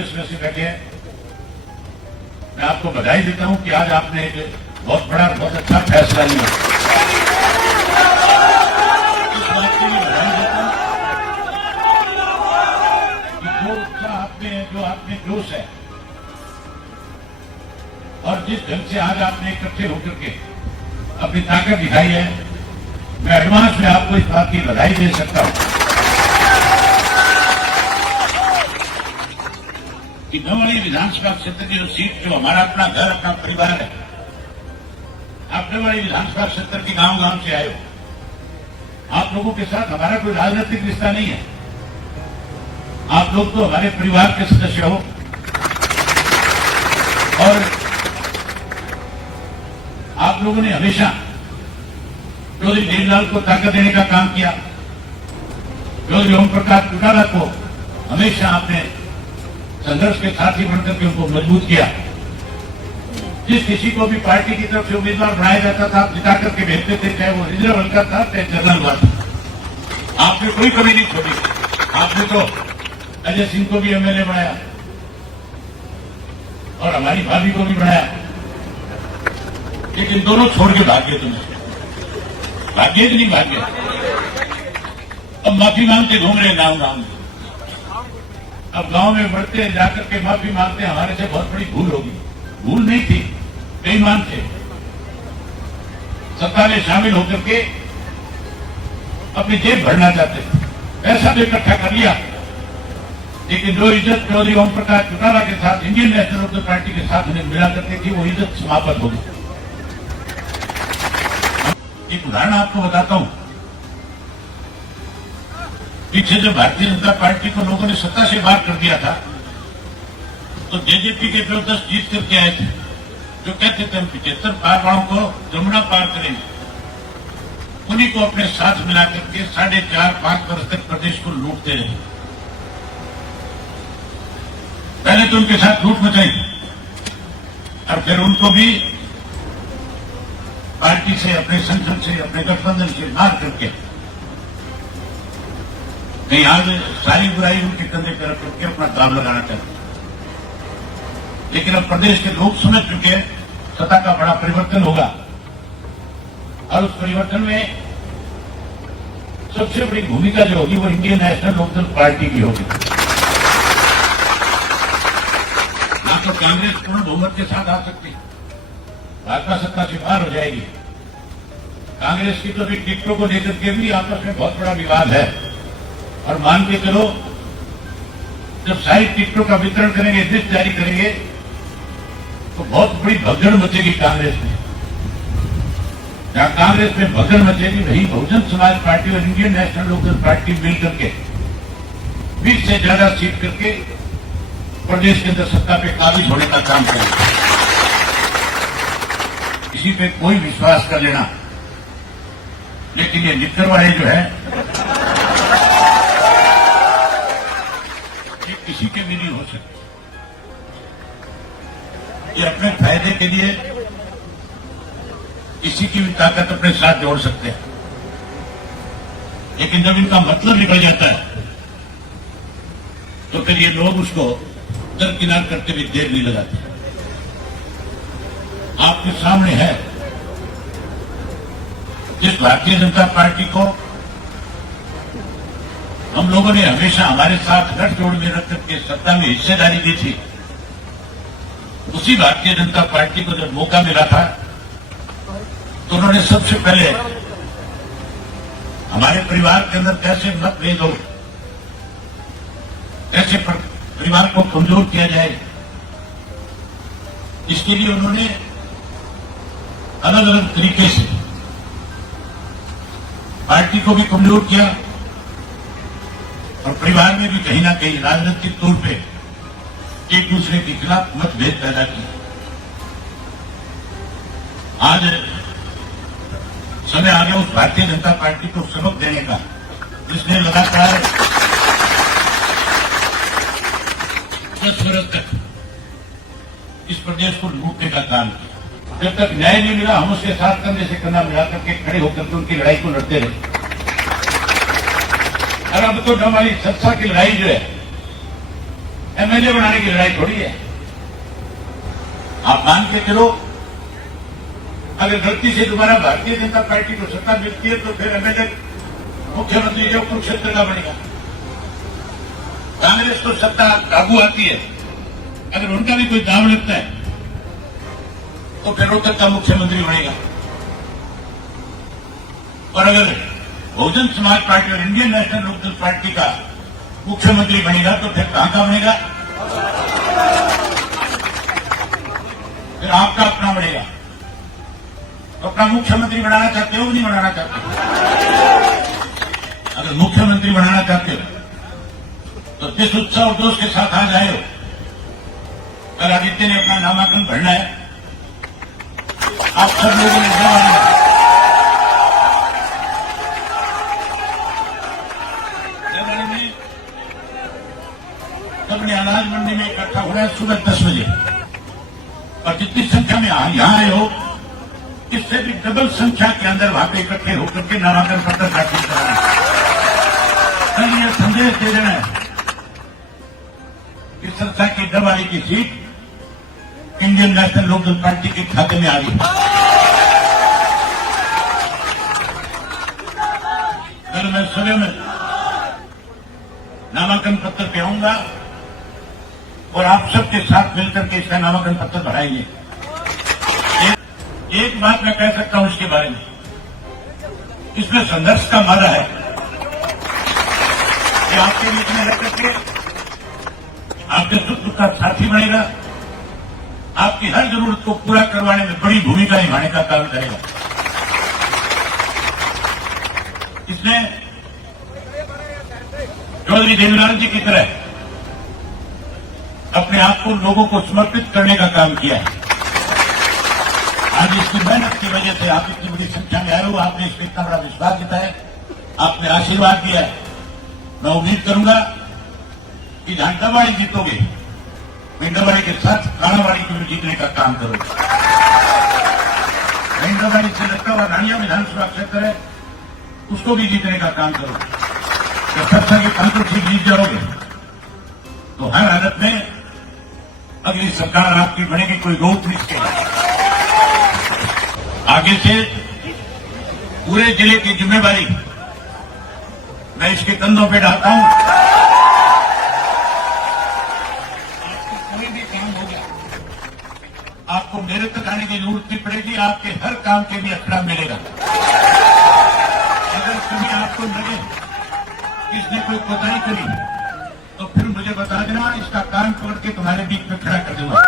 Journalist में से बैठे हैं, मैं आपको बधाई देता हूं कि आज आपने एक बहुत बड़ा बहुत अच्छा फैसला लिया। इस बात के लिए बधाई देता हूं कि जो उत्साह आपने जो आपने जोश है और जिस ढंग से आज आपने इकट्ठे होकर के अपनी ताकत दिखाई है, मैं एडवांस में आपको इस बात की बधाई दे सकता हूं कि नववाड़ी विधानसभा क्षेत्र की जो सीट, जो हमारा अपना घर, अपना परिवार है, आप नववाड़ी विधानसभा क्षेत्र के गांव-गांव से आए हो। आप लोगों के साथ हमारा कोई राजनीतिक रिश्ता नहीं है, आप लोग तो हमारे परिवार के सदस्य हो। और आप लोगों ने हमेशा चौधरी देवीलाल को ताकत देने का काम किया, चौधरी ओम प्रकाश चौटाला को हमेशा आपने संघर्ष के साथी बनकर के उनको मजबूत किया। जिस किसी को भी पार्टी की तरफ से उम्मीदवार बनाया जाता था, आप जिता करके भेजते थे, चाहे वो रिजर्व हल्का था, चाहे जनरल हुआ था। आपने कोई कमी नहीं छोड़ी। आपने तो अजय सिंह को भी एमएलए बनाया और हमारी भाभी को भी बनाया, लेकिन दोनों छोड़ के भाग्य तुम्हें, भाग्य कि नहीं भाग्य। अब माफी मांगते घूम रहे गांव-गांव में। अब गांव में बढ़ते जाकर के माफी मांगते, हमारे से बहुत बड़ी भूल होगी। भूल नहीं थी, बेईमान थे, सत्ता में शामिल होकर के अपनी जेब भरना चाहते थे, पैसा भी इकट्ठा कर लिया, लेकिन जो इज्जत चौधरी ओम प्रकाश चौटाला के साथ, इंडियन नेशनल लोकदल पार्टी के साथ उन्हें मिला करती थी, वो इज्जत समाप्त हो गई। एक उदाहरण आपको बताता हूं। पीछे जब भारतीय जनता पार्टी को लोगों ने सत्ता से बाहर कर दिया था, तो जेजेपी के जो 10 जीत करके आए थे, जो कहते थे हम 75 पार वालों को जमुना पार करेंगे, उन्हीं को अपने साथ मिला करके 4.5-5 वर्ष तक प्रदेश को लूटते रहे। पहले तो उनके साथ लूट मचाई और फिर उनको भी पार्टी से, अपने संगठन से, अपने गठबंधन से मार करके कहीं आज सारी बुराई उनके कंधे पर रख करके अपना दाम लगाना चाहते। लेकिन अब प्रदेश के लोग समझ चुके हैं सत्ता का बड़ा परिवर्तन होगा और उस परिवर्तन में सबसे बड़ी भूमिका जो होगी वो इंडियन नेशनल लोकदल पार्टी की होगी। ना तो कांग्रेस पूर्ण बहुमत के साथ आ सकती, भाजपा सत्ता से बाहर हो जाएगी। कांग्रेस की तो भी टिकटों को लेकर के भी आपस में बहुत बड़ा विवाद है, और मान के चलो जब सारी टिकटों का वितरण करेंगे, लिस्ट जारी करेंगे, तो बहुत बड़ी भगदड़ मचेगी कांग्रेस में। जहां कांग्रेस में भगदड़ मचेगी, वही बहुजन समाज पार्टी और इंडियन नेशनल लोकदल पार्टी मिलकर के 20 से ज्यादा सीट करके प्रदेश के अंदर सत्ता पे काबिज होने का काम करेंगे। किसी पे कोई विश्वास कर लेना, लेकिन ये निक्कर वाले जो है ये किसी के भी नहीं हो सकते। ये अपने फायदे के लिए किसी की भी ताकत अपने साथ जोड़ सकते हैं, लेकिन जब इनका मतलब निकल जाता है तो फिर ये लोग उसको दरकिनार करते भी देर नहीं लगाते। आपके सामने है जिस भारतीय जनता पार्टी को हम लोगों ने हमेशा हमारे साथ गठजोड़ में रख करके सत्ता में हिस्सेदारी दी थी, उसी भारतीय जनता पार्टी को जब मौका मिला था तो उन्होंने सबसे पहले हमारे परिवार के अंदर कैसे मतभेद हो, कैसे परिवार को कमजोर किया जाए, इसके लिए उन्होंने अलग अलग तरीके से पार्टी को भी कमजोर किया और परिवार में भी कहीं ना कहीं राजनीतिक तौर पे एक दूसरे के खिलाफ मतभेद पैदा किया। आज समय आ गया उस भारतीय जनता पार्टी को सबक देने का, जिसने लगातार 10 वर्ष तक इस प्रदेश को लूटने का काम किया। जब तक न्याय नहीं मिला, हम उसके साथ कंधे से कंधा मिलाकर के खड़े होकर के उनकी लड़ाई को लड़ते रहे। और अब तो हमारी सत्ता की लड़ाई जो है एमएलए बनाने की लड़ाई थोड़ी है। आप मान के चलो, अगर गलती से दोबारा भारतीय जनता पार्टी को सत्ता मिलती है तो फिर एमएलए मुख्यमंत्री जो कुरुक्षेत्र का बनेगा। कांग्रेस को सत्ता काबू आती है, अगर उनका भी कोई दाव लगता है तो फिर रोहतक का मुख्यमंत्री बनेगा। और अगर बहुजन समाज पार्टी और इंडियन नेशनल लोकदल पार्टी का मुख्यमंत्री बनेगा तो फिर कहां का बनेगा? फिर आपका अपना बनेगा। तो अपना मुख्यमंत्री बनाना चाहते हो नहीं बनाना चाहते हो? अगर मुख्यमंत्री बनाना चाहते हो तो जिस उत्साह और जोश के साथ आ जाए हो, कल आदित्य ने अपना नामांकन भरना है, आप सब लोगों ने सबने अनाज मंडी में इकट्ठा होना है सुबह 10 बजे, और जितनी संख्या में यहां आए हो इससे भी डबल संख्या के अंदर वहां पे इकट्ठे होकर के नामांकन पत्र दाखिल कराना है। कल यह संदेश दे देना है कि संस्था की डबवाली की seat Indian National Lokdal party के खाते में आ गई। कल मैं सुबह में नामांकन पत्र पे आऊंगा और आप सबके साथ मिलकर के इसका नामांकन पत्र भराएंगे। एक बात मैं कह सकता हूं इसके बारे में, इसमें संघर्ष का मारा है कि आपके बीच में रह करके आपके सुख दुख का साथी बनेगा, आपकी हर जरूरत को पूरा करवाने में बड़ी भूमिका निभाने का काम करेगा। इसने चौधरी देवीलाल जी की तरह अपने आप को लोगों को समर्पित करने का काम किया है। आज इसकी मेहनत की वजह से आप इतनी बड़ी संख्या में आए हो, आपने इस पर इतना बड़ा विश्वास दिखाया, आपने आशीर्वाद दिया है। मैं उम्मीद करूंगा कि जहां डबवाली जीतोगे, मैं डबवाली के साथ कालावाड़ी को भी जीतने का काम करूंगा। डबवाली से लगता हुआ रानिया विधानसभा क्षेत्र है, उसको भी जीतने का काम करूंगा। जब सत्ता की कांग्रेस जीत जाओगे तो हर हालत में अगली सरकार आपकी बनेगी, कोई रोक नहीं सकेगा। आगे से पूरे जिले की जिम्मेवारी मैं इसके कंधों पे डालता हूं। आपको कोई भी काम हो गया, आपको मेरे तक आने की जरूरत नहीं पड़ेगी, आपके हर काम के लिए अखड़ा मिलेगा। अगर कभी आपको लगे इसने कोई कोताही करी तो फिर मुझे बता देना, इसका कान पकड़ के तुम्हारे बीच में खड़ा कर दूंगा।